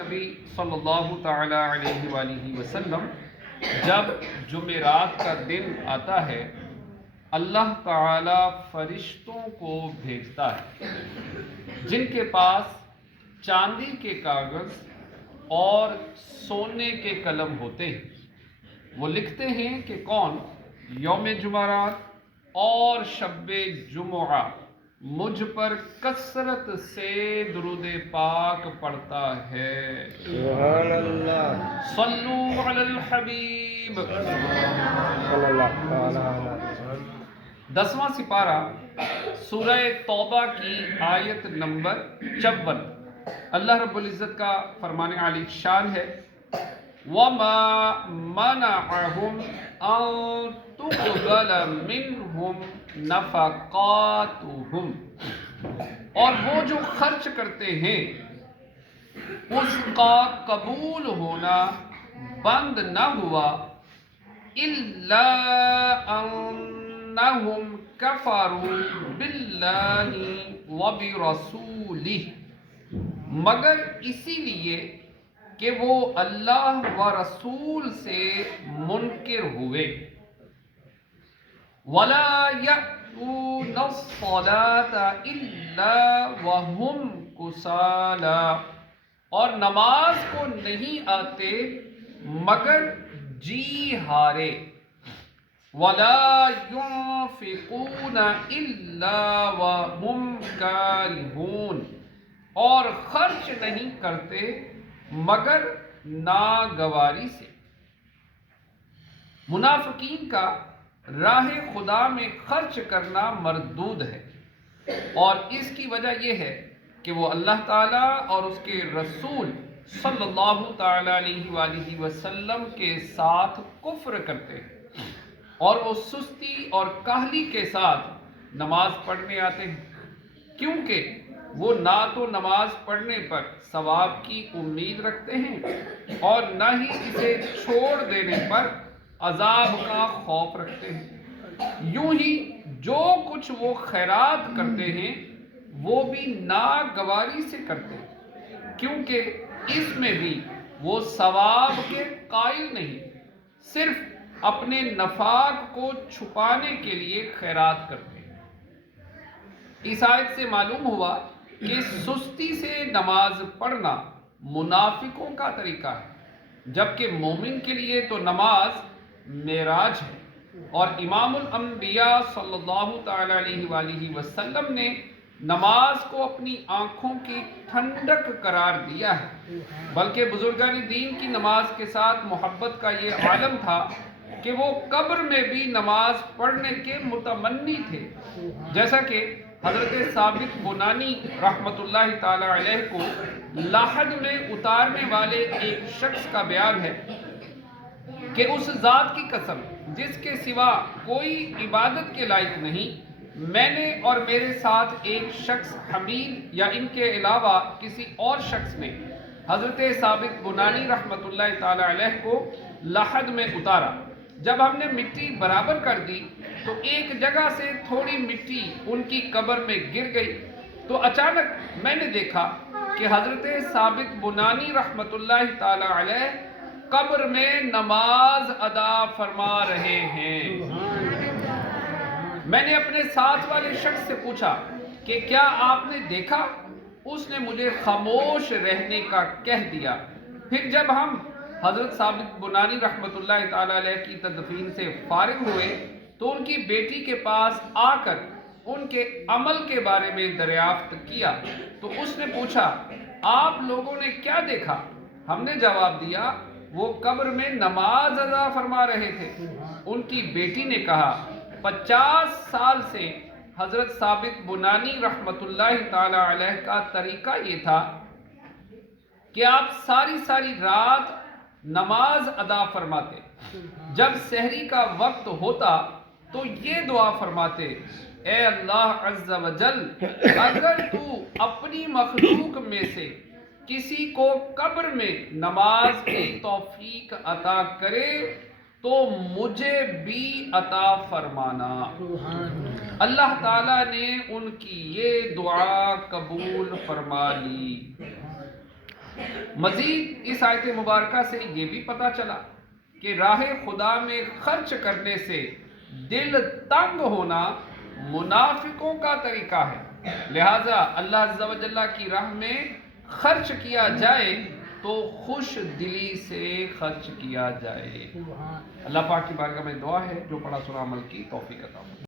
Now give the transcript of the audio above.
نبی صلی اللہ تعالی علیہ وآلہ وسلم جب جمعرات کا دن آتا ہے اللہ تعالی فرشتوں کو بھیجتا ہے جن کے پاس چاندی کے کاغذ اور سونے کے قلم ہوتے ہیں۔ وہ لکھتے ہیں کہ کون یوم جمعرات اور شب جمعہ مجھ پر کثرت سے درود پاک پڑھتا ہے۔ سبحان اللہ۔ صلو علی الحبیب۔ صلی اللہ تعالی علیہ۔ 10واں سپارہ سورہ توبہ کی آیت نمبر 54۔ اللہ رب العزت کا فرمان عالی شان ہے وَمَا مَنَعَهُمْ أَن تُقْبَلَ مِنْهُمْ نَفَقَاتُهُمْ، اور وہ جو خرچ کرتے ہیں اس کا قبول ہونا بند نہ ہوا إِلَّا أَنَّهُمْ كَفَرُوا بِاللَّهِ وَبِرَسُولِهِ، مگر اسی لیے کہ وہ اللہ و رسول سے منکر ہوئے۔ وَلَا يَأْتُونَ الصَّلَاةَ إِلَّا وَهُمْ كُسَالَىٰ، اور نماز کو نہیں آتے مگر جی ہارے۔ وَلَا يُنفِقُونَ إِلَّا وَهُمْ كَارِهُونَ، اور خرچ نہیں کرتے مگر ناگواری سے۔ منافقین کا راہ خدا میں خرچ کرنا مردود ہے، اور اس کی وجہ یہ ہے کہ وہ اللہ تعالیٰ اور اس کے رسول صلی اللہ تعالیٰ علیہ وآلہ وسلم کے ساتھ کفر کرتے ہیں، اور وہ سستی اور کاہلی کے ساتھ نماز پڑھنے آتے ہیں، کیونکہ وہ نہ تو نماز پڑھنے پر ثواب کی امید رکھتے ہیں اور نہ ہی اسے چھوڑ دینے پر عذاب کا خوف رکھتے ہیں۔ یوں ہی جو کچھ وہ خیرات کرتے ہیں وہ بھی ناگواری سے کرتے ہیں، کیونکہ اس میں بھی وہ ثواب کے قائل نہیں، صرف اپنے نفاق کو چھپانے کے لیے خیرات کرتے ہیں۔ اس آیت سے معلوم ہوا کہ سستی سے نماز پڑھنا منافقوں کا طریقہ ہے، جبکہ مومن کے لیے تو نماز معراج ہے، اور امام الانبیاء صلی اللہ تعالی علیہ وآلہ وسلم نے نماز کو اپنی آنکھوں کی ٹھنڈک قرار دیا ہے، بلکہ بزرگان دین کی نماز کے ساتھ محبت کا یہ عالم تھا کہ وہ قبر میں بھی نماز پڑھنے کے متمنی تھے، جیسا کہ حضرت ثابت بنانی رحمۃ اللہ تعالی علیہ کو لاحد میں اتارنے والے ایک شخص کا بیان ہے کہ اس ذات کی قسم جس کے سوا کوئی عبادت کے لائق نہیں، میں نے اور میرے ساتھ ایک شخص حمید یا ان کے علاوہ کسی اور شخص نے حضرت ثابت بنانی رحمۃ اللہ تعالی علیہ کو لاحد میں اتارا۔ جب ہم نے مٹی برابر کر دی تو ایک جگہ سے تھوڑی مٹی ان کی قبر میں گر گئی، تو اچانک میں نے دیکھا کہ حضرت ثابت بنانی رحمۃ اللہ تعالی علیہ قبر میں نماز ادا فرما رہے ہیں۔ میں نے اپنے ساتھ والے شخص سے پوچھا کہ کیا آپ نے دیکھا؟ اس نے مجھے خاموش رہنے کا کہہ دیا۔ پھر جب ہم حضرت ثابت بنانی رحمۃ اللہ تعالی علیہ کی تدفین سے فارغ ہوئے تو ان کی بیٹی کے پاس آ کر ان کے عمل کے بارے میں دریافت کیا تو اس نے پوچھا آپ لوگوں نے کیا دیکھا؟ ہم نے جواب دیا وہ قبر میں نماز ادا فرما رہے تھے۔ ان کی بیٹی نے کہا 50 سال سے حضرت ثابت بنانی رحمۃ اللہ تعالی علیہ کا طریقہ یہ تھا کہ آپ ساری رات نماز ادا فرماتے، جب سحری کا وقت ہوتا تو یہ دعا فرماتے اے اللہ عز و جل، اگر تو اپنی مخلوق میں سے کسی کو قبر میں نماز کی توفیق عطا کرے تو مجھے بھی عطا فرمانا۔ اللہ تعالیٰ نے ان کی یہ دعا قبول فرما لی۔ مزید اس آیت مبارکہ سے یہ بھی پتہ چلا کہ راہ خدا میں خرچ کرنے سے دل تنگ ہونا منافقوں کا طریقہ ہے، لہٰذا اللہ عز و جل کی راہ میں خرچ کیا جائے تو خوش دلی سے خرچ کیا جائے۔ اللہ پاک کی بارگاہ میں دعا ہے جو پڑھا سنا عمل کی توفیق عطا فرمائے۔